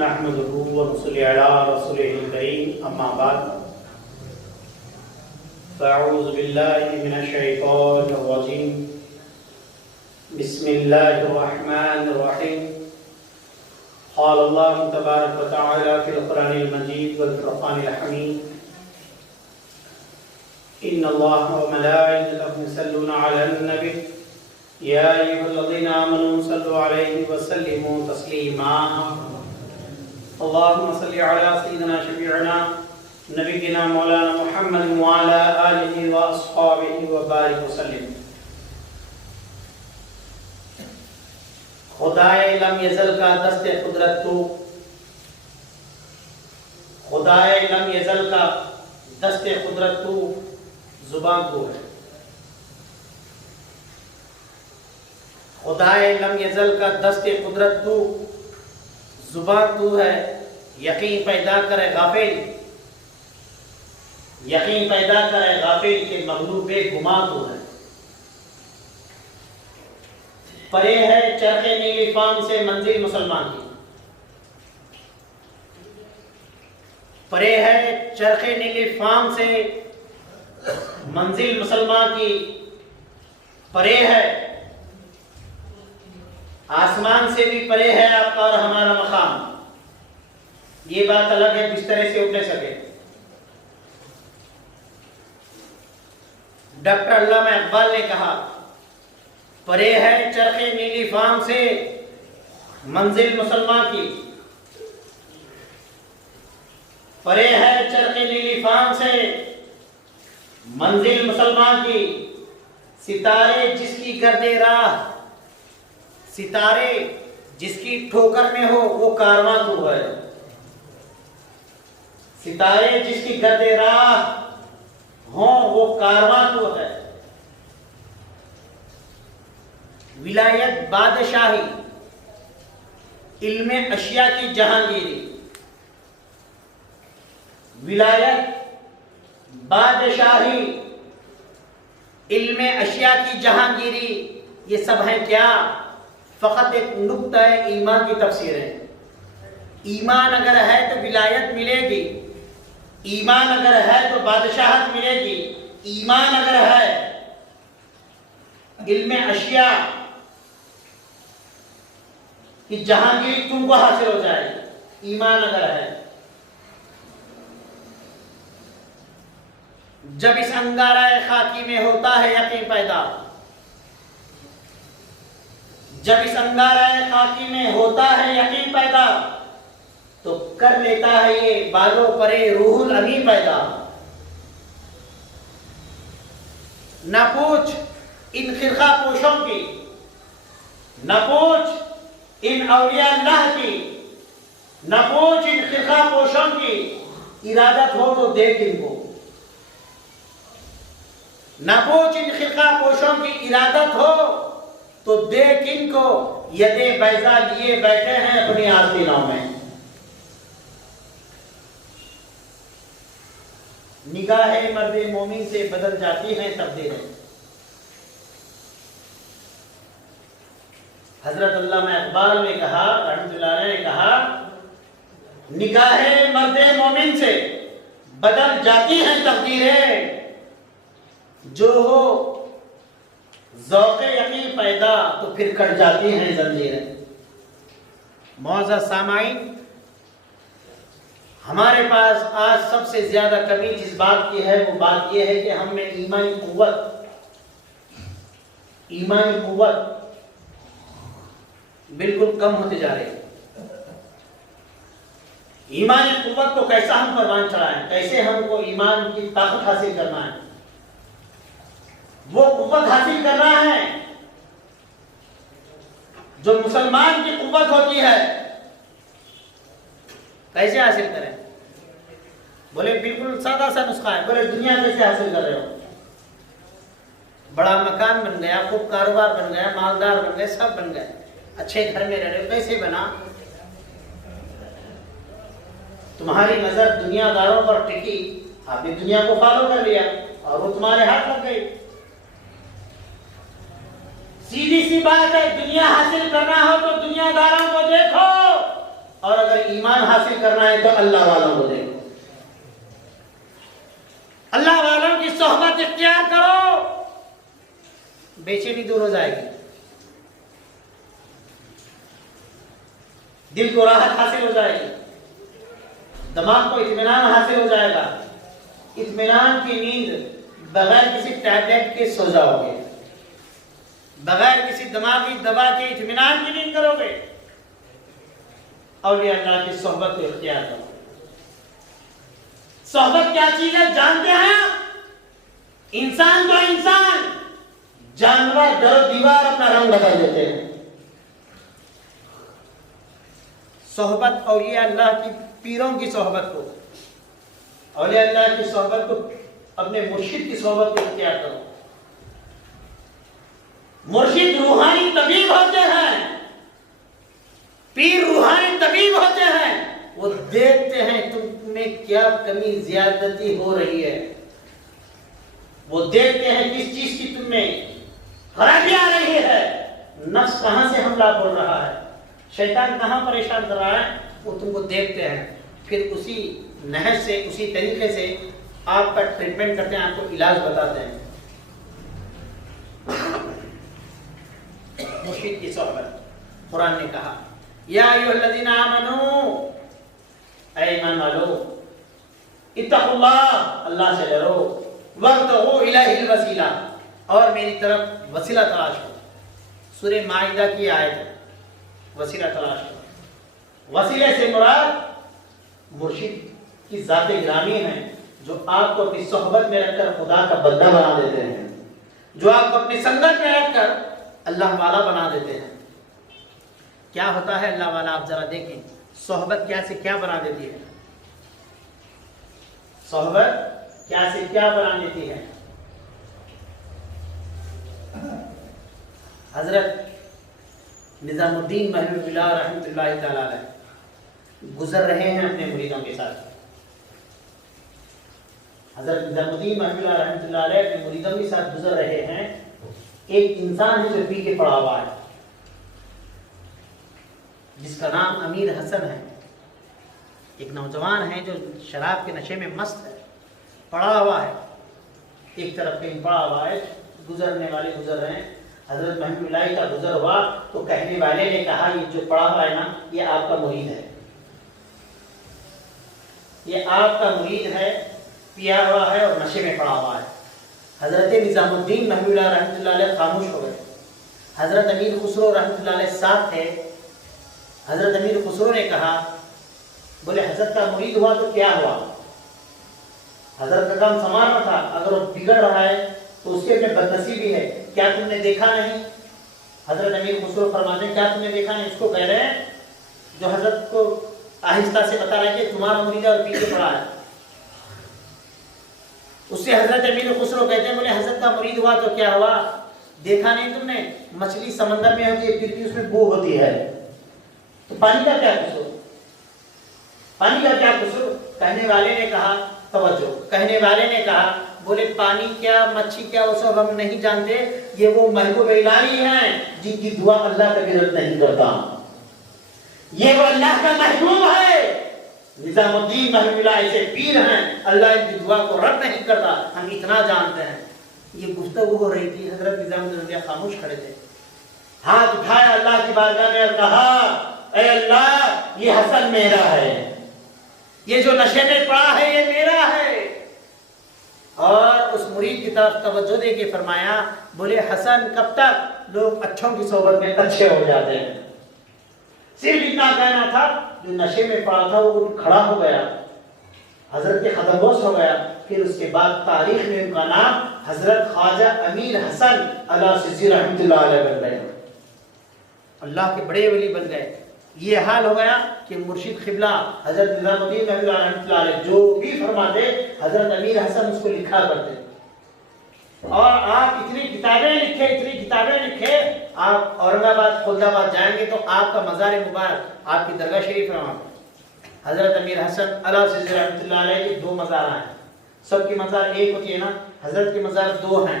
नहमदुहु व नसल्ली अला रसूलिहिल करीम अम्मा बाद फ़अऊज़ु बिल्लाहि मिनश शैतानिर रजीम बिस्मिल्लाहिर रहमानिर रहीम क़ाल अल्लाहु तबारक व तआला फ़िल क़ुरानिल मजीद वल फ़ुरक़ानिल हमीद इन्नल्लाहा व मलाइकतहु युसल्लूना अलन नबी या अय्युहल्लज़ीना आमनू सल्लु अलैहि व सल्लिमू तस्लीमा अल्लाहुम्मा सल्लि अला सय्यिदिना शफीअना नबिय्यिना मौलाना मुहम्मद व अला आलिहि व अस्हाबिहि व बारिक वसल्लिम। खुदाए लम यज़ल का दस्ते कुदरत तो, खुदाए लम यज़ल का दस्ते कुदरत तो जुबान को है। खुदाए लम यज़ल का दस्ते कुदरत तू जुबान तू है। यकीन पैदा करे गाफिल, यकीन पैदा करे गाफिल के मगलूबे गुमा तू है। परे है चरखे नीली फाम से मंजिल मुसलमान की, परे है चरखे नीली फाम से मंजिल मुसलमान की, परे है आसमान से भी परे है आपका और हमारा मकाम। ये बात अलग है बिस्तरे से उठ नहीं सके। डॉक्टर अल्लामा इकबाल ने कहा परे है चरखे नीली फाम से मंजिल मुसलमान की, परे है चरखे नीली फाम से मंजिल मुसलमान की। सितारे जिसकी गर्दे राह, सितारे जिसकी ठोकर में हो वो कारवां तू है। सितारे जिसकी गर्दे राह हो वो कारवां तू है। विलायत बादशाही इल्मे अशिया की जहांगीरी, विलायत बादशाही इल्मे अशिया की जहांगीरी, ये सब है क्या? फकत एक नुक्ता है, ईमान की तफसीर है। ईमान अगर है तो विलायत मिलेगी, ईमान अगर है तो बादशाहत मिलेगी, ईमान अगर है इल्मे अशिया कि जहांगीरी तुमको हासिल हो जाएगी, ईमान अगर है। जब इस अंगारा खाकी में होता है यकीन पैदा, जब इस अंगारा खाकी में होता है यकीन पैदा, तो कर लेता है ये बालो परे रूहुल अमी पैदा। न पूछ इन खिरखा पोशों की, न पूछ इन औलिया अल्लाह की, न पूछ इन खिरखा पोशों की, इरादत हो तो देख इनको। न पूछ इन खिरखा पोशों की, इरादत हो तो देख इनको, यदे बैजा लिए बैठे हैं अपनी आस्तीनों में। निगाहें मर्दे मोमिन से बदल जाती हैं तब्दीलें। हजरत अल्लामा इकबाल ने कहा, रहमतुल्लाह ने कहा, निगाहें मर्दे मोमिन से बदल जाती हैं तब्दीलें, जो हो ज़ौक़े यकीन पैदा तो फिर कट जाती हैं ज़ंजीरें। मौज़ा सामाईन, हमारे पास आज सबसे ज्यादा कमी जिस बात की है वो बात यह है कि हम में ईमानी कुव्वत बिल्कुल कम होते जा रही है। ईमानी कुव्वत को कैसा हम परवान चढ़ाएं, कैसे हमको ईमान की ताकत हासिल करना है, वो कुव्वत हासिल करना है जो मुसलमान की कुव्वत होती है। कैसे हासिल करें? बोले बिल्कुल सादा सा नुस्खा है। बोले दुनिया कैसे हासिल कर रहे हो? बड़ा मकान बन गया, खूब कारोबार बन गया, मालदार बन गए, सब बन गए, अच्छे घर में रह रहे हो, कैसे बना? तुम्हारी नजर दुनियादारों पर टिकी, आपने दुनिया को फॉलो कर लिया और वो तुम्हारे हाथ लग गई। सीधी सी बात है, दुनिया हासिल करना हो तो दुनियादारों को देखो, और अगर ईमान हासिल करना है तो अल्लाह वालों को देखो, अल्लाह वालों की सोहबत इख्तियार करो, बेचैनी दूर हो जाएगी, दिल को राहत हासिल हो जाएगी, दिमाग को इत्मीनान हासिल हो जाएगा। इत्मीनान की नींद बगैर किसी टैबलेट के सो जाओगे, बगैर किसी दिमागी दवा के इत्मीनान की नींद करोगे। औलिया अल्लाह की सोहबत को इख्तियार करो। सोहबत क्या चीज है जानते हैं? इंसान तो इंसान, जानवर दर दीवार अपना रंग बदल देते हैं। सोहबत औलिया अल्लाह की, पीरों की सोहबत को, औलिया अल्लाह की सोहबत को, अपने मुर्शिद की सोहबत को इख्तियार करो। मुर्शिद रूहानी तबीब होते हैं, पीर रूहानी तबीब होते हैं। वो देखते हैं तुम में क्या कमी ज्यादती हो रही है, वो देखते हैं किस चीज की तुम में खराबी आ रही है, नफ्स कहां से हमला बोल रहा है, शैतान कहां परेशान कर रहा है, वो तुमको देखते हैं। फिर उसी नहज से, उसी तरीके से आपका ट्रीटमेंट करते हैं, आपको इलाज बताते हैं। मुर्शिद की सोहबत, कुरान ने कहा या अय्युहल्लज़ीना आमनू, ऐ ईमान वालो, इत्तक़ुल्लाह, अल्लाह से डरो, वब्तगू इलैहिल वसीला, और मेरी तरफ वसीला तलाश करो। सूरह माइदा की आयत, वसीला तलाश करो। वसीले से मुराद मुर्शिद की ज़ात-ए गिरामी है, जो आपको अपनी सोहबत में रखकर खुदा का बंदा बना देते हैं, जो आपको अपनी संगत में रखकर अल्लाह वाला बना देते हैं। क्या होता है अल्लाह वाला, आप जरा देखें, सोहबत क्या से क्या बना देती है, सोहबत क्या से क्या बना देती है। हजरत निजामुद्दीन महबूबुल्लाह रहमतुल्लाहि तआला अलैह गुजर रहे हैं अपने मुरीदों के साथ। हजरत निजामुद्दीन महबूबुल्लाह रहमतुल्लाह अलैह अपने मुरीदों के साथ गुजर रहे हैं। एक इंसान है जो पी के पड़ा हुआ है, जिसका नाम अमीर हसन है। एक नौजवान है जो शराब के नशे में मस्त है, पड़ा हुआ है, एक तरफ कहीं पड़ा हुआ है, गुजरने वाले गुजर रहे हैं। हजरत महबूबुल्लाह का गुजर हुआ तो कहने वाले ने कहा, ये जो पड़ा हुआ है ना, ये आपका मुरीद है, ये आपका मुरीद है, पिया हुआ है और नशे में पड़ा हुआ है। हजरत निजामुद्दीन महबूबुल्लाह रहमतुल्लाह अलैह खामोश हो गए। हजरत अमीर खुसरो रहमतुल्लाह अलैह साथ थे। हजरत अमीर खुसरो ने कहा, बोले हजरत का मुरीद हुआ तो क्या हुआ, हजरत का काम संवारना था, अगर वो बिगड़ रहा है तो उसके में बदनसीबी है, क्या तुमने देखा नहीं। हजरत अमीर खुसरो फरमाते हैं, क्या तुमने देखा नहीं। उसको कह रहे हैं, जो हजरत को आहिस्ता से बता रहा है कि तुम्हारा मुरीद और पीछे पड़ा है। उससे हजरत अमीर खुसरो कहते हैं, बोले हजरत का मुरीद हुआ तो क्या हुआ, देखा नहीं तुमने, मछली समंदर में होती है, फिर भी उसमें बू होती है, तो पानी का क्या कसूर, पानी का क्या कसूर। कहने वाले ने कहा, तवज्जो, कहने वाले ने कहा, बोले पानी क्या मच्छी क्या वो सब हम नहीं जानते, ये वो महबूब इलाही हैं जिनकी दुआ अल्लाह कभी रद्द नहीं करता, ये वो अल्लाह का महबूब है। निजामुद्दीन महबूबुल्लाह ऐसे पीर हैं, अल्लाह इनकी दुआ को रद्द नहीं करता, हम इतना जानते हैं। ये गुफ्तगू हो रही थी, हजरत निजामुद्दीन खामोश खड़े थे, हाथ उठाया अल्लाह की बारगाह में और कहा, ऐ अल्लाह, ये हसन मेरा है, ये जो नशे में पड़ा है ये मेरा है। और उस मुरीद की तरफ तवज्जो दे के फरमाया, बोले हसन कब तक लोग अच्छों की सोबत में अच्छे हो जाते हैं। सिर्फ इतना कहना था, जो नशे में पड़ा था वो खड़ा हो गया, हजरत के कदमबोस हो गया। फिर उसके बाद तारीख में उनका नाम हजरत ख्वाजा अमीर हसन अला सिजी रहमतुल्लाह अलैह बन गए, अल्लाह के बड़े वली बन गए। ये हाल हो गया कि मुर्शिद क़िबला हजरत निजामुद्दीन रहमतुल्लाह अलैह जो भी फरमाते, हजरत अमीर हसन उसको लिखा करते। और आप इतनी किताबें लिखे, इतनी किताबें लिखे, आप औरंगाबाद खुलदाबाद जाएंगे तो आपका मज़ार मुबारक, आपकी दरगाह शरीफ है, हजरत अमीर हसन अला सिजी रहमतुल्लाह अलैह के 2 मज़ार हैं। सबकी मज़ार एक होती है ना, हजरत की मज़ार 2 हैं।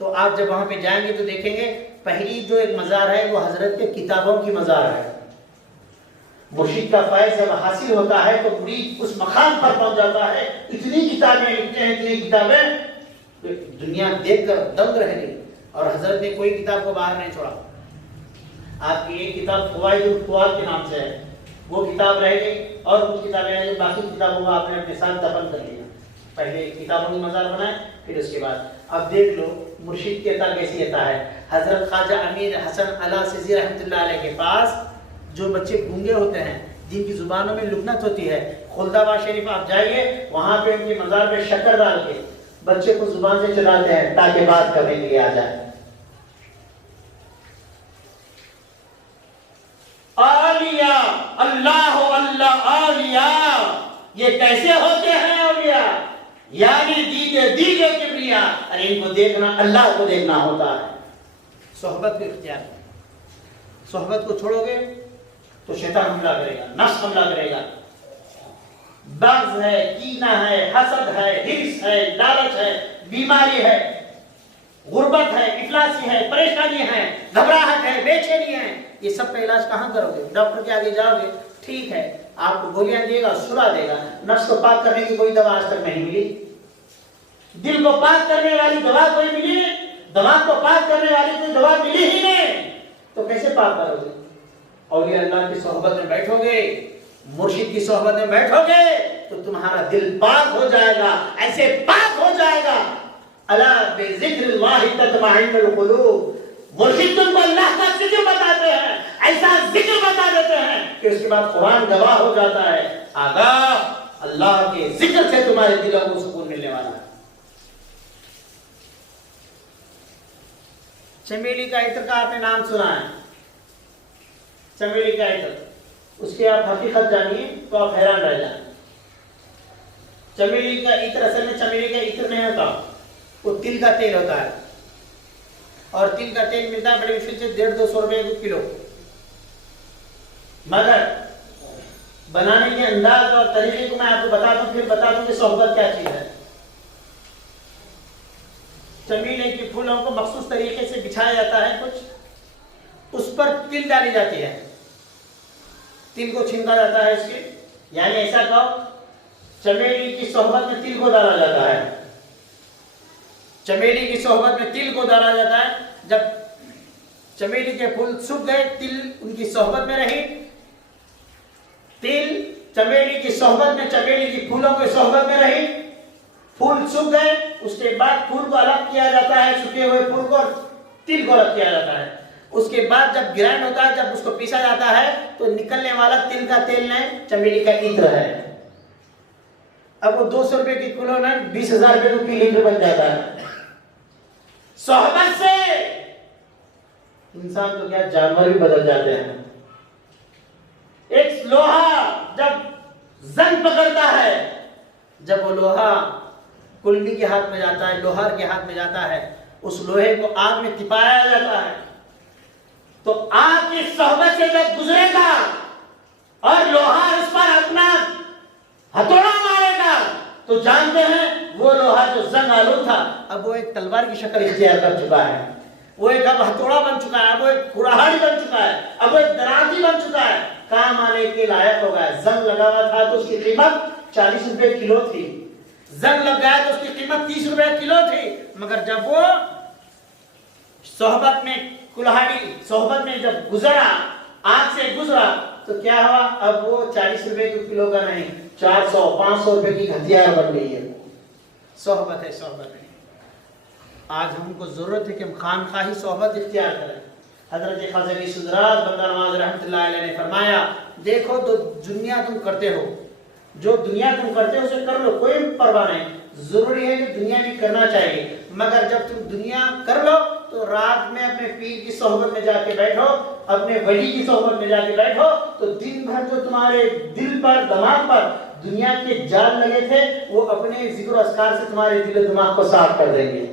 तो आप जब वहाँ पे जाएंगे तो देखेंगे, पहली जो एक मज़ार है वो हजरत के किताबों की मज़ार है, मुर्शिद का फैज़ जब हासिल होता है तो मुरीद उस मकाम पर पहुंच जाता है। इतनी किताबें लिखते हैं, इतनी किताबें, दुनिया देखकर दंग रह गई। और हजरत ने कोई किताब को बाहर नहीं छोड़ा। आपकी एक किताब फ़वाइदुल फ़ुआद के नाम से है, वो किताब रह गई, और कुछ किताबें हैं जो बाकी किताबों को आपने अपने साथ दफन कर लिया। पहले किताबों की मजार बनाए, फिर उसके बाद अब देख लो मुर्शिद की अता कैसी अता है। हजरत ख्वाजा अमीर हसन अला सिज़ी रहमतुल्लाह अलैह के पास जो बच्चे गूंगे होते हैं, जिनकी जुबानों में लुकनत होती है, खुलदाबाद शरीफ आप जाइए, वहां पे उनकी मजार पे शक्कर डाल के बच्चे को जुबान से चलाते हैं ताकि बात करने के लिए आ जाए। आलिया, अल्लाह अल्लाह आलिया, ये कैसे होते हैं औलिया? यानी दीदे दीदे किबरिया। अरे इनको देखना अल्लाह को देखना होता है। सोहबत को इख्तियार, सोहबत को छोड़ोगे तो शैतान हमला करेगा, नफ्स हमला करेगा। बग़्ज़ है, कीना है, हसद है, हिर्स है, लालच है, बीमारी है, गुर्बत है, इफलासी है, परेशानी है, घबराहट है, बेचैनी है, ये सब का इलाज कहाँ करोगे? डॉक्टर के आगे जाओगे, ठीक है, आपको गोलियां देगा, सुला देगा। नफ्स को पाक करने की कोई दवा आज तक नहीं मिली। दिल को पाक करने वाली दवा कोई मिली? दिमाग को पाक करने वाली कोई दवा मिली ही नहीं। तो कैसे पाक करोगे? औलिया अल्लाह की सोहबत में बैठोगे, मुर्शिद की सोहबत में बैठोगे तो तुम्हारा दिल पाक हो जाएगा, ऐसे पाक हो जाएगा। अला बिज़िक्रिल्लाहि तत्मइन्नुल कुलूब। मुर्शिद तुमको अल्लाह का जिक्र बताते हैं, ऐसा जिक्र बता देते हैं कि उसके बाद कुरान गवाह हो जाता है। आगाह अल्लाह के जिक्र से तुम्हारे दिलों को सुकून मिलने वाला है। चमेली का इत्र का आपने नाम सुना है, चमेली का इत्र, उसकी आप हकीकत जानिए तो आप हैरान रह जाए। चमेली का इत्र असल में चमेली का इत्र नहीं होता, वो तिल का तेल होता है। और तिल का तेल मिलता है बड़ी मुश्किल से 150-200 रुपए किलो। मगर बनाने के अंदाज और तरीके को मैं आपको बता दूं, फिर बता दूं कि सोहबत क्या चीज है। चमेली के फूलों को मखसूस तरीके से बिछाया जाता है, कुछ उस पर तिल डाली जाती है, तिल को छिनका जाता है इसके, यानी ऐसा कहो चमेली की सोहबत में तिल को डाला जाता है। चमेली की सोहबत में तिल को डाला जाता है। जब चमेली के फूल सूख गए, तिल उनकी सोहबत में रही, तिल चमेली की सोहबत में, चमेली की फूलों की सोहबत में रही, फूल सूख गए, उसके बाद फूल को अलग किया जाता है, सूखे हुए फूल को और तिल को अलग किया जाता है। उसके बाद जब ग्राइंड होता है, जब उसको पीसा जाता है तो निकलने वाला तिल का तेल नहीं, चमेली का इत्र है। अब वो 200 रुपए की किलो ना 20,000 रुपए का लीटर बन जाता है। सोहबत से इंसान तो क्या जानवर भी बदल जाते हैं। एक लोहा जब जंग पकड़ता है, जब वो लोहा कुल्मी के हाथ में जाता है, लोहार के हाथ में जाता है, उस लोहे को आग में तिपाया जाता है, तो आग की सोहबत से जब गुजरेगा और लोहार उस पर अपना हथौड़ा मारेगा तो जानते हैं वो लोहा जो जंग आलू था अब वो एक तलवार की शक्ल इख्तियार कर चुका है, वो एक अब हथौड़ा बन चुका है, अब वो एक कुराहाड़ी बन चुका है, अब वो एक दराजी बन चुका है, काम आने के लायक हो गया। जंग लगा हुआ था तो उसकी कीमत 40 रुपए किलो थी, जंग लग गया तो उसकी कीमत 30 रुपए किलो थी। मगर जब वो सोहबत में, कुल्हाड़ी सोहबत में जब गुजरा, आग से गुजरा, तो क्या हुआ? अब वो 40 रुपए किलो का नहीं, 400-500 रुपए की हथियार बन गई है। सोहबत है, सोहबत है। आज हमको जरूरत है कि हम खानकाही सोहबत इख्तियार करें। हजरत ख्वाजा सुदरात बंदा नवाज रहमतुल्लाह अलैह ने फरमाया, देखो तो दुनिया तुम करते हो, जो दुनिया तुम करते हो उसे कर लो, कोई परवाह नहीं, जरूरी है कि दुनिया भी करना चाहिए, मगर जब तुम दुनिया कर लो तो रात में अपने पीर की सोहबत में जाके बैठो, अपने वली की सोहबत में जाके बैठो, तो दिन भर जो तुम्हारे दिल पर, दिमाग पर दुनिया के जाल लगे थे वो अपने जिक्र अस्कार से तुम्हारे दिल दिमाग को साफ कर देंगे।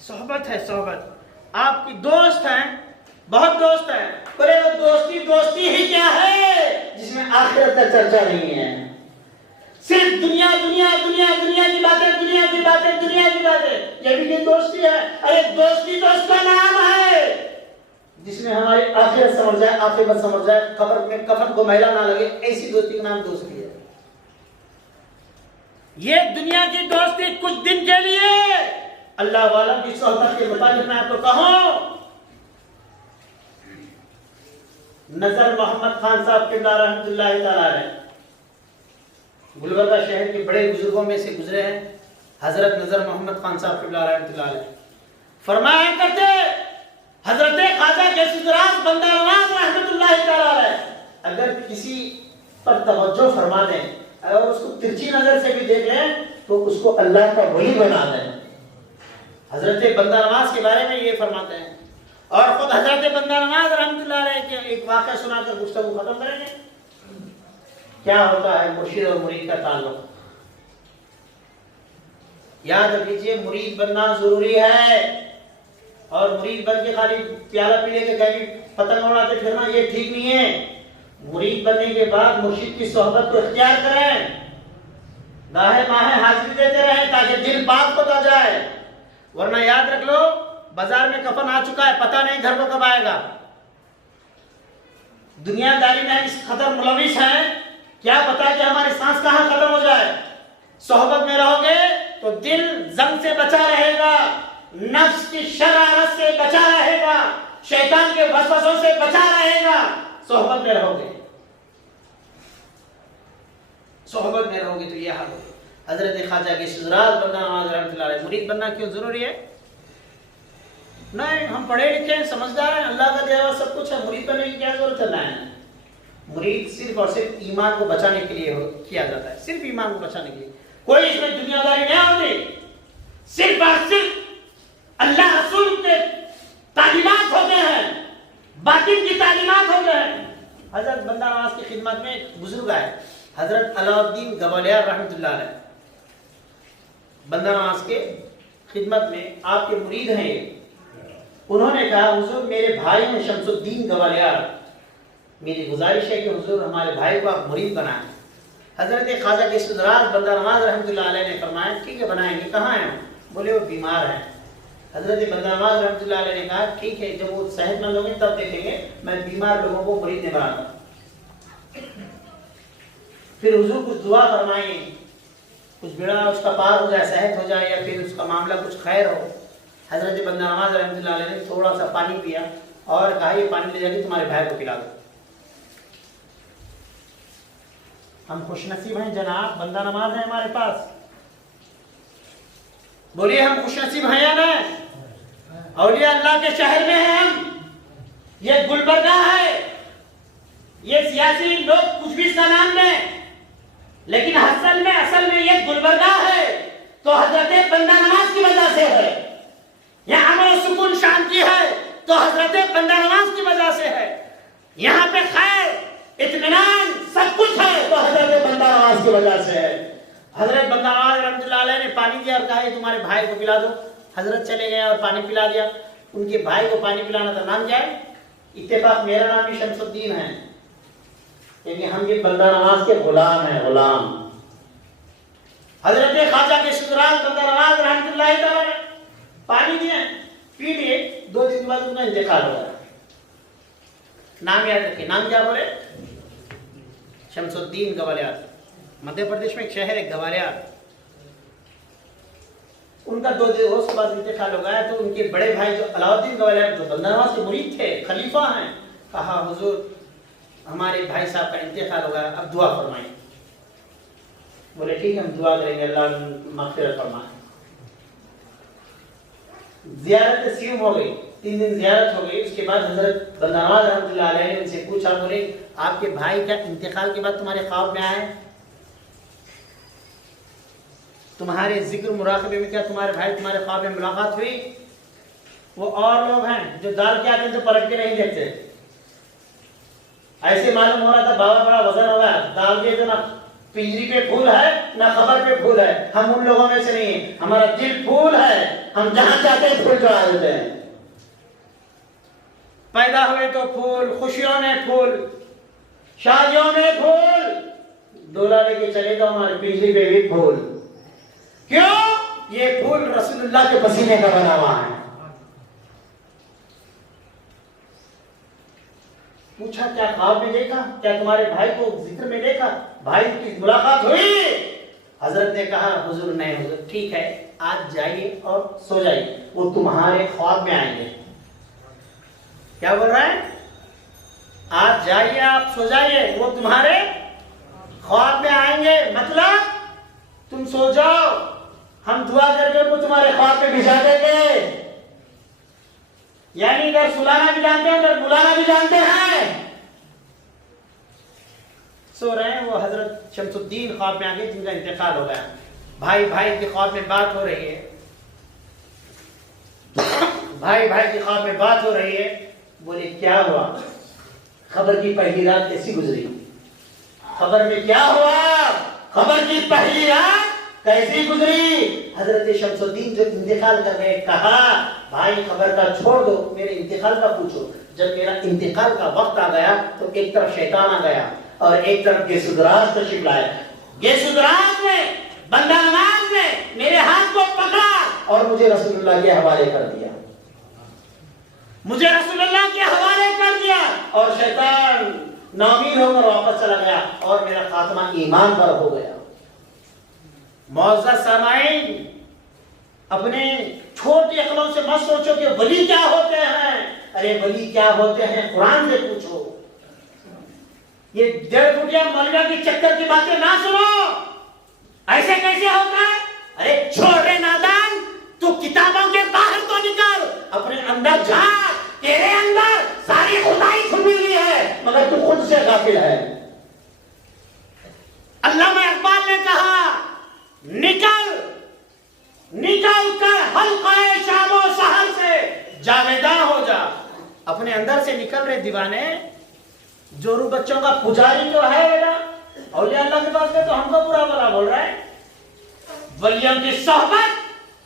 सोहबत है, सोहबत। आपकी दोस्त हैं, बहुत दोस्त हैं, पर वो दोस्ती दोस्ती ही क्या है जिसमें आखिरत का चर्चा नहीं है, सिर्फ दुनिया दुनिया दुनिया दुनिया की बातें, दुनिया की बातें, दुनिया की बातें, ये भी कोई दोस्ती है? अरे दोस्ती तो उसका नाम है, जिसमें हमारी आखिरत समझ जाए, आखिरत समझ जाए, कब्र में कफन को मैला ना लगे, ऐसी दोस्ती का नाम दोस्ती है। ये दुनिया की दोस्ती कुछ दिन के लिए, अल्लाह वाला की सोहबत के मुताबिक मैं आपको कहूं, नजर मोहम्मद खान साहब किबला रहमतुल्लाह तआला अलैह गुलबर्गा शहर के बड़े बुजुर्गों में से गुजरे हैं। हजरत नजर मोहम्मद खान साहब किबला रहमतुल्लाह अलैह फरमाया करते, हजरत ख्वाजा गौसुद्दराज बंदा नवाज रहमतुल्लाह तआला अलैह अगर किसी पर तवज्जो फरमा दें, अगर उसको तिरछी नजर से भी देख लें तो उसको अल्लाह का वली बना दें। हजरत बंदा नवाज के बारे में ये फरमाते हैं। और खुद हजरत बंदा नवाज रहमतुल्लाह अलैह के एक वाक़या सुनाकर गुफ्तगू खत्म करेंगे। क्या होता है मुर्शिद और मुरीद का ताल्लुक? याद रखिए, मुरीद बनना जरूरी है, और मुरीद बन के खाली प्याला पी लेके कहीं पतंग उड़ाते फिरना ये ठीक नहीं है। मुरीद बनने के बाद मुर्शिद की सोहबत को इख्तियार करें, गाहे माहे हाजिरी देते रहें ताकि दिल पाक होता जाए। वरना याद रख लो, बाजार में कफन आ चुका है, पता नहीं घर को कब आएगा। दुनियादारी में इस कदर मुलविस है, क्या पता कि हमारी सांस कहां खत्म हो जाए। सोहबत में रहोगे तो दिल जंग से बचा रहेगा, नफ्स की शरारत से बचा रहेगा, शैतान के वसवसों से बचा रहेगा। सोहबत में रहोगे, सोहबत में रहोगे तो यह हाल होगा। हजरत ख्वाजा गौसुद्दराज बंदा नवाज रहमतुल्लाह अलैह मुरीद बनना क्यों जरूरी है? नहीं, हम पढ़े लिखे हैं, समझदार हैं, अल्लाह का दिया हुआ सब कुछ है, मुरीद बनने की क्या जरूरत है? मुरीद सिर्फ और सिर्फ ईमान को बचाने के लिए किया जाता है, सिर्फ ईमान को बचाने के लिए। कोई इसमें दुनियादारी नहीं होती, सिर्फ और सिर्फ अल्लाह रसूल के तालीमात होते हैं, बातिन की तालीमात होते हैं। हजरत बंदा नवाज की खिदमत में एक बुजुर्ग आए, हजरत अलाउद्दीन गवालियर रहमतुल्लाह अलैह बंदा नवाज के खिदमत में आपके मुरीद हैं ये। उन्होंने कहा, हुजूर मेरे भाई हैं शमसुद्दीन गवालियर, मेरी गुजारिश है कि हुजूर हमारे भाई को आप मुरीद बनाएं। हजरत ख्वाजा गौसुद्दराज बंदा नवाज रहमतुल्लाह अलैह ने फरमाया, ठीक है बनाएंगे, कहाँ हैं? बोले वो बीमार हैं। हजरत बंदा नवाज रहमतुल्लाह अलैह ने कहा, ठीक है, जब वो सेहतमंद होंगे तब देखेंगे, मैं बीमार लोगों को मुरीद नहीं बनाता। फिर हुजूर कुछ दुआ फरमाएं, कुछ बेड़ा उसका पार हो जाए, सेहत हो जाए, या फिर उसका मामला कुछ खैर हो। हजरत बंदा नवाज रहमतुल्लाह अलैह ने थोड़ा सा पानी पिया और कहा, ये पानी ले जाके तुम्हारे भाई को पिला दो। हम खुशनसीब हैं जनाब, बंदा नवाज है हमारे पास। बोलिए हम खुशनसीब हैं या नहीं? औलिया अल्लाह के शहर में हैं हम, ये गुलबर्गा है। ये सियासी लोग कुछ भी इसका नाम लें, लेकिन असल में ये गुलबर्गा है तो हजरत बंदा नवाज की वजह से है। यहाँ अमन सुकून शांति है तो हजरत बंदा नवाज की वजह से है। यहाँ पे खैर इत्मीनान सब कुछ है तो हजरत बंदा नवाज की वजह से है। हजरत बंदा नवाज रहमतुल्लाह अलैह ने पानी दिया और कहा, तुम्हारे भाई को पिला दो। हजरत चले गए और पानी पिला दिया। उनके भाई को पानी पिलाना था, नाम क्या है? इत्तेफाक मेरा नाम भी शमसुद्दीन है, क्योंकि हम भी बंदा नवाज के गुलाम हैं, गुलाम। हजरत ख्वाजा गौसुद्दराज बंदा नवाज रहमतुल्लाह तआला ने पानी दिए, पी लिए, 2 दिन बाद उनका इंतकाल हो गया। नाम याद रखिए, नाम क्या बोले? शमसुद्दीन गवालियर। मध्य प्रदेश में एक शहर है गवालियर। उनका 2 दिन उसके बाद इंतकाल हो गया। तो उनके बड़े भाई जो अलाउद्दीन गवालियर, जो बंदा नवाज के मुरीद थे, खलीफा हैं, कहा, हुजूर हमारे भाई साहब का इंतकाल हो गया, अब दुआ फरमाइए। बोले ठीक है, हम दुआ करेंगे, अल्लाह मग़फ़िरत फरमाए। ज़ियारत सीम हो गई, 3 दिन ज़ियारत हो गई। उसके बाद हजरत बंदा नवाज रहमतुल्लाह अलैह ने उनसे पूछा, बोले आपके भाई क्या इंतकाल के बाद तुम्हारे ख्वाब में आए? तुम्हारे जिक्र मुराक़बे में क्या तुम्हारे भाई तुम्हारे ख्वाब में मुलाकात हुई? वो और लोग हैं जो दाल के आते हैं तो पलट के नहीं देखते। ऐसे मालूम हो रहा था बाबा बड़ा वजन हो गया, दाल के तो ना पिंजरी पे फूल है ना खबर पे फूल है। हम उन लोगों में से नहीं है, हमारा दिल फूल है, हम जहां चाहते हैं फूल चढ़ा देते हैं। पैदा हुए तो फूल, खुशियों में फूल, शादियों में फूल, डोला लेके चले तो हमारे पिंजरी पे भी फूल। क्यों? ये फूल रसूलुल्लाह के पसीने का बना हुआ है। पूछा क्या ख्वाब में देखा, क्या तुम्हारे भाई को जिक्र में देखा, भाई की मुलाकात हुई? हजरत ने कहा हुजूर नहीं हुजूर, ठीक है आज जाइए और सो जाइए, वो तुम्हारे ख्वाब में आएंगे। क्या बोल रहा है? आज जाइए आप सो जाइए, वो तुम्हारे ख्वाब में आएंगे। मतलब तुम सो जाओ, हम दुआ करके उनको तुम्हारे ख्वाब में भिजा देंगे। यानी इधर सुलाना भी जानते हैं, उधर बुलाना भी जानते हैं। सो रहे हैं, वो हजरत शमसुद्दीन ख्वाब में आ गए जिनका इंतकाल हो गया। भाई भाई के ख्वाब में बात हो रही है, भाई भाई के ख्वाब में बात हो रही है। बोले क्या हुआ, खबर की पहली रात कैसी गुजरी? खबर में क्या हुआ, खबर की पहली रात कैसी गुजरी? हजरत शमसुद्दीन जो इंतकाल कर गए कहा भाई खबर का छोड़ दो, मेरे इंतकाल का पूछो। जब मेरा इंतकाल का वक्त आ गया तो एक तरफ शैतान आ गया और एक तरफ गेसुदराज तशरीफ लाया। गेसुदराज ने, बंदा नवाज ने मेरे हाथ को पकड़ा और मुझे रसूलुल्लाह के हवाले कर दिया, मुझे रसूलुल्लाह के हवाले कर दिया। और शैतान नाउमीद होकर वापस चला गया और मेरा खात्मा ईमान पर हो गया। मौजूद सामाईन, अपने छोटे अकलों से मत सोचो कि वली क्या होते हैं। अरे वली क्या होते हैं कुरान से पूछो। ये डेढ़ फुटिया मौलविया की चक्कर की बातें ना सुनो। ऐसे कैसे होता है? अरे छोटे नादान, तू किताबों के बाहर तो निकल, अपने अंदर झांक। तेरे अंदर सारी खुदाई खुली हुई है मगर तू खुद से गाफिल है। अल्लामा इकबाल ने कहा निकल निकल कर हल्क़े शामो सहर से जावेदा हो जा। अपने अंदर से निकल रहे दीवाने। जोरू बच्चों का पुजारी तो है बेटा, औलिया अल्लाह के पास में तो हमको बुरा भला बोल रहा है। वलियों की सोहबत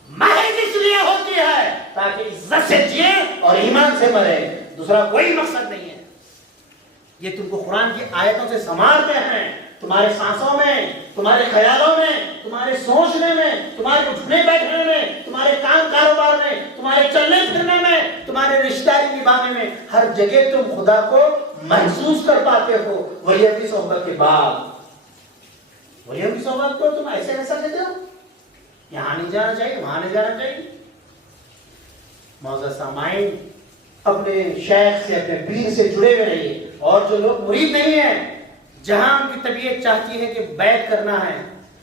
महज इसलिए होती है ताकि इज्जत से जिए और ईमान से मरे, दूसरा कोई मकसद नहीं है। ये तुमको कुरान की आयतों से संवारते हैं, तुम्हारे सांसों में, तुम्हारे ख्यालों में, तुम्हारे सोचने में, तुम्हारे उठने बैठने में, तुम्हारे काम कारोबार में, तुम्हारे चलने फिरने में, तुम्हारे रिश्तेदारी निभाने में, हर जगह तुम खुदा को महसूस कर पाते हो वलियों की सोहबत के बाद। वलियों की सोहबत को तुम ऐसे वैसा देते हो, यहां नहीं जाना चाहिए, वहां नहीं जाना चाहिए। मौजूद सामाईन, अपने शेख से, अपने पीर से जुड़े हुए रहिए। और जो लोग मुरीद नहीं है, जहां उनकी तबीयत चाहती है कि बैत करना है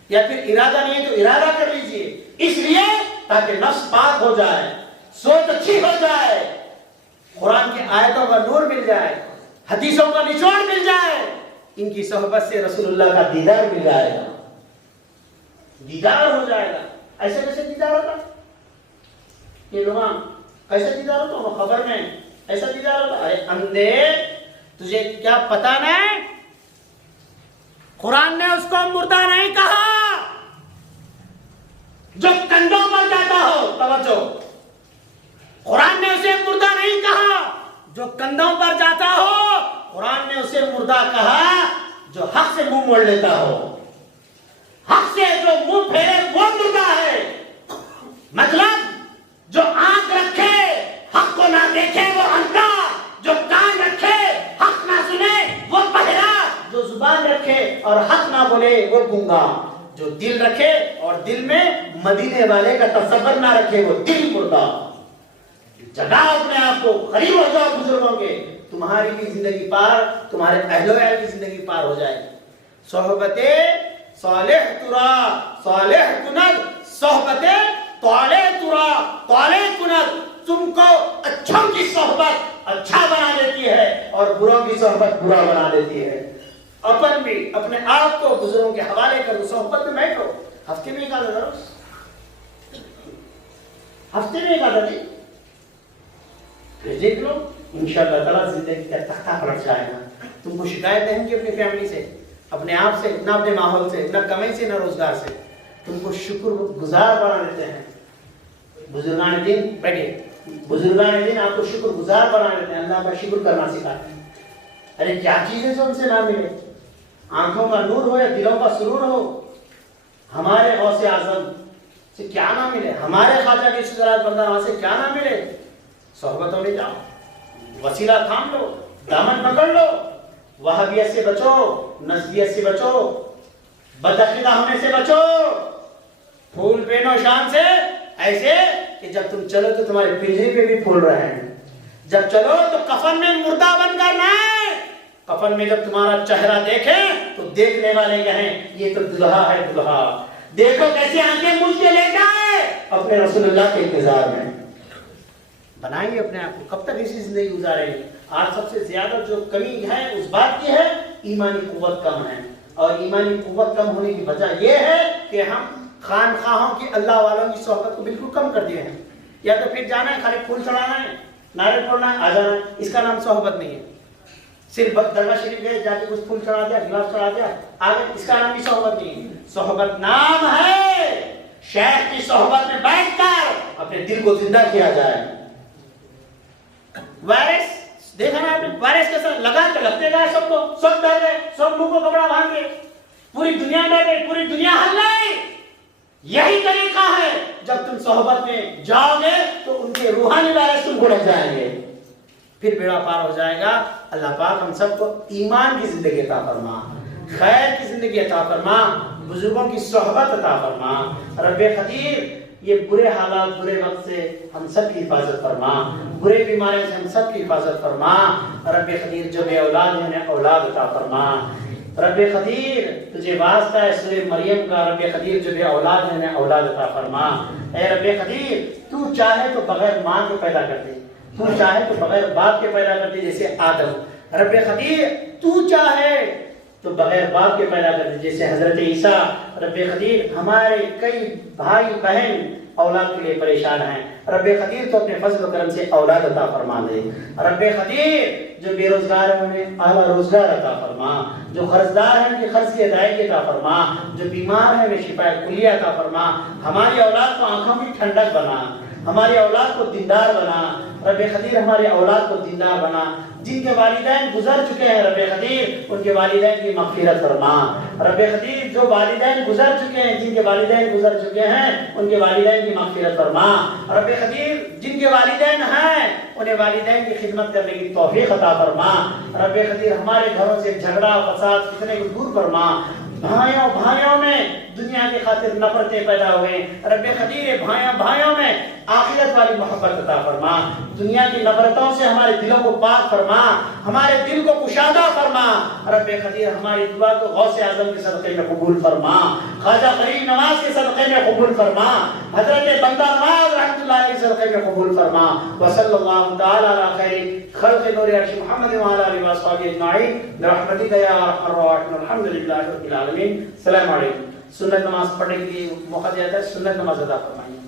या फिर इरादा नहीं है तो इरादा कर लीजिए, इसलिए ताकि नफ्स पाक हो जाए, सोच अच्छी हो जाए, कुरान की आयतों का नूर मिल जाए, हदीसों का निचोड़ मिल जाए। इनकी सोहबत से रसूलुल्लाह का दीदार मिल जाएगा, दीदार हो जाएगा। ऐसे कैसे दीदार होता? ये लोग कैसे दीदार होता? खबर में ऐसा दीदार होता? अरे अंधे, तुझे क्या पता नहीं? कुरान ने उसको मुर्दा नहीं कहा जो कंधों पर जाता हो। तवज्जो, कुरान ने उसे मुर्दा नहीं कहा जो कंधों पर जाता हो। कुरान ने उसे मुर्दा कहा जो हक से मुंह मोड़ लेता हो। हक से जो मुंह फेरे वो मुर्दा है। मतलब जो आंख रखे हक को ना देखे वो अंधा, जो कान रखे हक ना सुने वो बहरा, जो जुबान रखे और हक ना बोले वो गूंगा, जो दिल रखे और दिल में मदीने वाले का तसव्वुर ना रखे वो दिल मुर्दा। जगाओ अपने आप को, करीब हो जाओ बुजुर्गों के, तुम्हारी भी जिंदगी पार, तुम्हारे अहलो अहल की जिंदगी पार हो जाएगी। सोहबते सालेह तुरा सालेह कुनद, सोहबते ताले तुरा ताले कुनद। तुमको अच्छों की सोहबत अच्छा बना देती है और बुरों की सोहबत बुरा बना देती है। अपन भी अपने आप को बुजुर्गों के हवाले करो, सोहबत में बैठो। हफ्ते में एक आधा करो, हफ्ते में एक आधा दिन फिर देख लो, इंशाअल्लाह ताला जिंदगी का तख्ता पलट जाएगा। तुमको शिकायत नहीं होगी अपनी फैमिली से, अपने आप से, ना अपने माहौल से, ना कमाई से, ना रोजगार से। तुमको शुक्र गुजार बना देते हैं बुजुर्गान दिन। बैठे, बुजुर्गान दिन आपको शुक्र गुजार बना देते हैं, अल्लाह का शुक्र करना सिखाते हैं। अरे क्या चीजें जो उनसे ना मिले, आंखों का नूर हो या दिलों का सुरूर हो, हमारे गौसे आजम से क्या ना मिले, हमारे ख्वाजा के शुक्रात बंदा से क्या ना मिले। सोहबतों में जाओ, वसीला थाम लो, दामन पकड़ लो, वहाबियत से बचो, नस्बियत से बचो, बदअकीदा होने से बचो। फूल पहनो शान से, ऐसे कि जब तुम चलो तो तुम्हारे पिंजरे पे भी फूल रहे हैं। जब चलो तो कफन में मुर्दा बनकर ना, कफन में जब तुम्हारा चेहरा देखे तो देखने वाले कहें ये तो दुल्हा है, दुल्हा देखो कैसे आंखें मूंद के लेटा है अपने रसूलुल्लाह के इंतजार में। बनाइए अपने आप को, कब तक इसी जिंदगी गुजारेंगे। आज सबसे ज्यादा जो कमी है उस बात की है ईमानी कुव्वत कम है, और ईमानी कुव्वत कम होने की वजह यह है कि हम खानखाहों की अल्लाह वालों की सोहबत को बिल्कुल कम कर दिए हैं। या तो फिर जाना है, खाली फूल चढ़ाना है, नारियल फोड़ना है, आ जाना है, इसका नाम सोहबत नहीं है। सिर्फ दरगाह शरीफ गए, जाके कुछ फूल चढ़ा दिया, गिलास चढ़ा दिया, आगे, इसका नाम भी सोहबत नहीं है। सोहबत नाम है शेख की सोहबत में बैठकर अपने दिल को जिंदा किया जाए। वायरस देखा ना आपने, वायरस के साथ लगा के लगते गए सबको, सब डर गए, सब मुंह को कपड़ा बांध के, पूरी दुनिया डर गई, पूरी दुनिया हल गई। यही तरीका है, जब तुम सोहबत में जाओगे तो उनके रूहानी वायरस तुमको लग जाएंगे, फिर बेड़ा पार हो जाएगा। अल्लाह पाक हम सबको ईमान की जिंदगी अता फरमा, खैर की जिंदगी अता फरमा, बुजुर्गों की सोहबत अता फरमा। रब्बे खदीर ये बुरे हालात, बुरे वक्त से हम सब की हिफाजत फरमा, बुरे बीमारियों से हम सब की हिफाजत फरमा। रब्बे खदीर जो बे औलाद है उन्हें औलाद अता फरमा। रब्बे खदीर तुझे वास्ता है सूरह मरियम का, रब्बे खदीर जो बे औलाद है उन्हें औलाद अता फरमा। ए रब्बे खदीर तू चाहे तो बगैर माँ के पैदा कर दे, तू चाहे तो बगैर बाप के पैदा कर दे जैसे आदम। रब्बे खदीर तू चाहे तो बगैर बाप के पैदा कर दे जैसे हजरत ईसा। रब्बे खदीर हमारे कई भाई बहन औलाद के लिए परेशान हैं, रब्बे खदीर तो अपने फजल करम से औलाद अता फरमा दे। रब्बे खदीर जो बेरोजगार हैं उन्हें आला रोजगार अता फरमा, जो कर्जदार हैं उनकी कर्ज की अदायगी अता फरमा, जो बीमार हैं वे शिफा कुलिया अता फरमा। हमारी औलाद को आंखों में ठंडक बना, हमारी औलाद को दीनदार बना। रब्बे खदीर हमारी औलाद को दीनदार बना। जिनके वालिदैन गुजर चुके हैं रब्बे खदीर उनके वालिदैन की मग़फ़िरत फरमा। रब्बे खदीर जो वालिदैन गुजर चुके हैं, जिनके वालिदैन गुजर चुके हैं उनके वालिदैन की मग़फ़िरत फरमा। रब्बे खदीर जिनके वालिदैन हैं उन्हें वालिदैन की खिदमत करने की तौफीक अता फरमा। रब्बे खदीर हमारे घरों से झगड़ा फसाद फितने को दूर फरमा। भाइयों भाइयों में दुनिया की खातिर नफरतें पैदा हो गई, रब्बे खदीर भाइयों भाइयों में आखिरत वाली मोहब्बत अता फरमा। दुनिया की नफरतों से हमारे दिलों को पाक फरमा, हमारे दिल को कुशादा फरमा। रब्बे खदीर हमारी दुआ को गौसे आजम के सदक़े में कबूल फरमा, ख्वाजा फरीद नवाज के सदक़े में कबूल फरमा, हजरत बंदा नवाज रहमतुल्लाह के सदक़े में कबूल फरमा। व सल्लल्लाहु तआला अला खैरि खल्क़ि नूर अर्श मुहम्मद व अला आलिहि व अस्हाबिहि अजमईन बिरहमतिका या अरहमर राहिमीन अल्हम्दुलिल्लाहि रब्बिल आलमीन। अस्सलामु अलैकुम। सुन्नत नमाज पढ़ने के लिए मौका दिया था, सुन्नत नमाज अदा फरमाइए।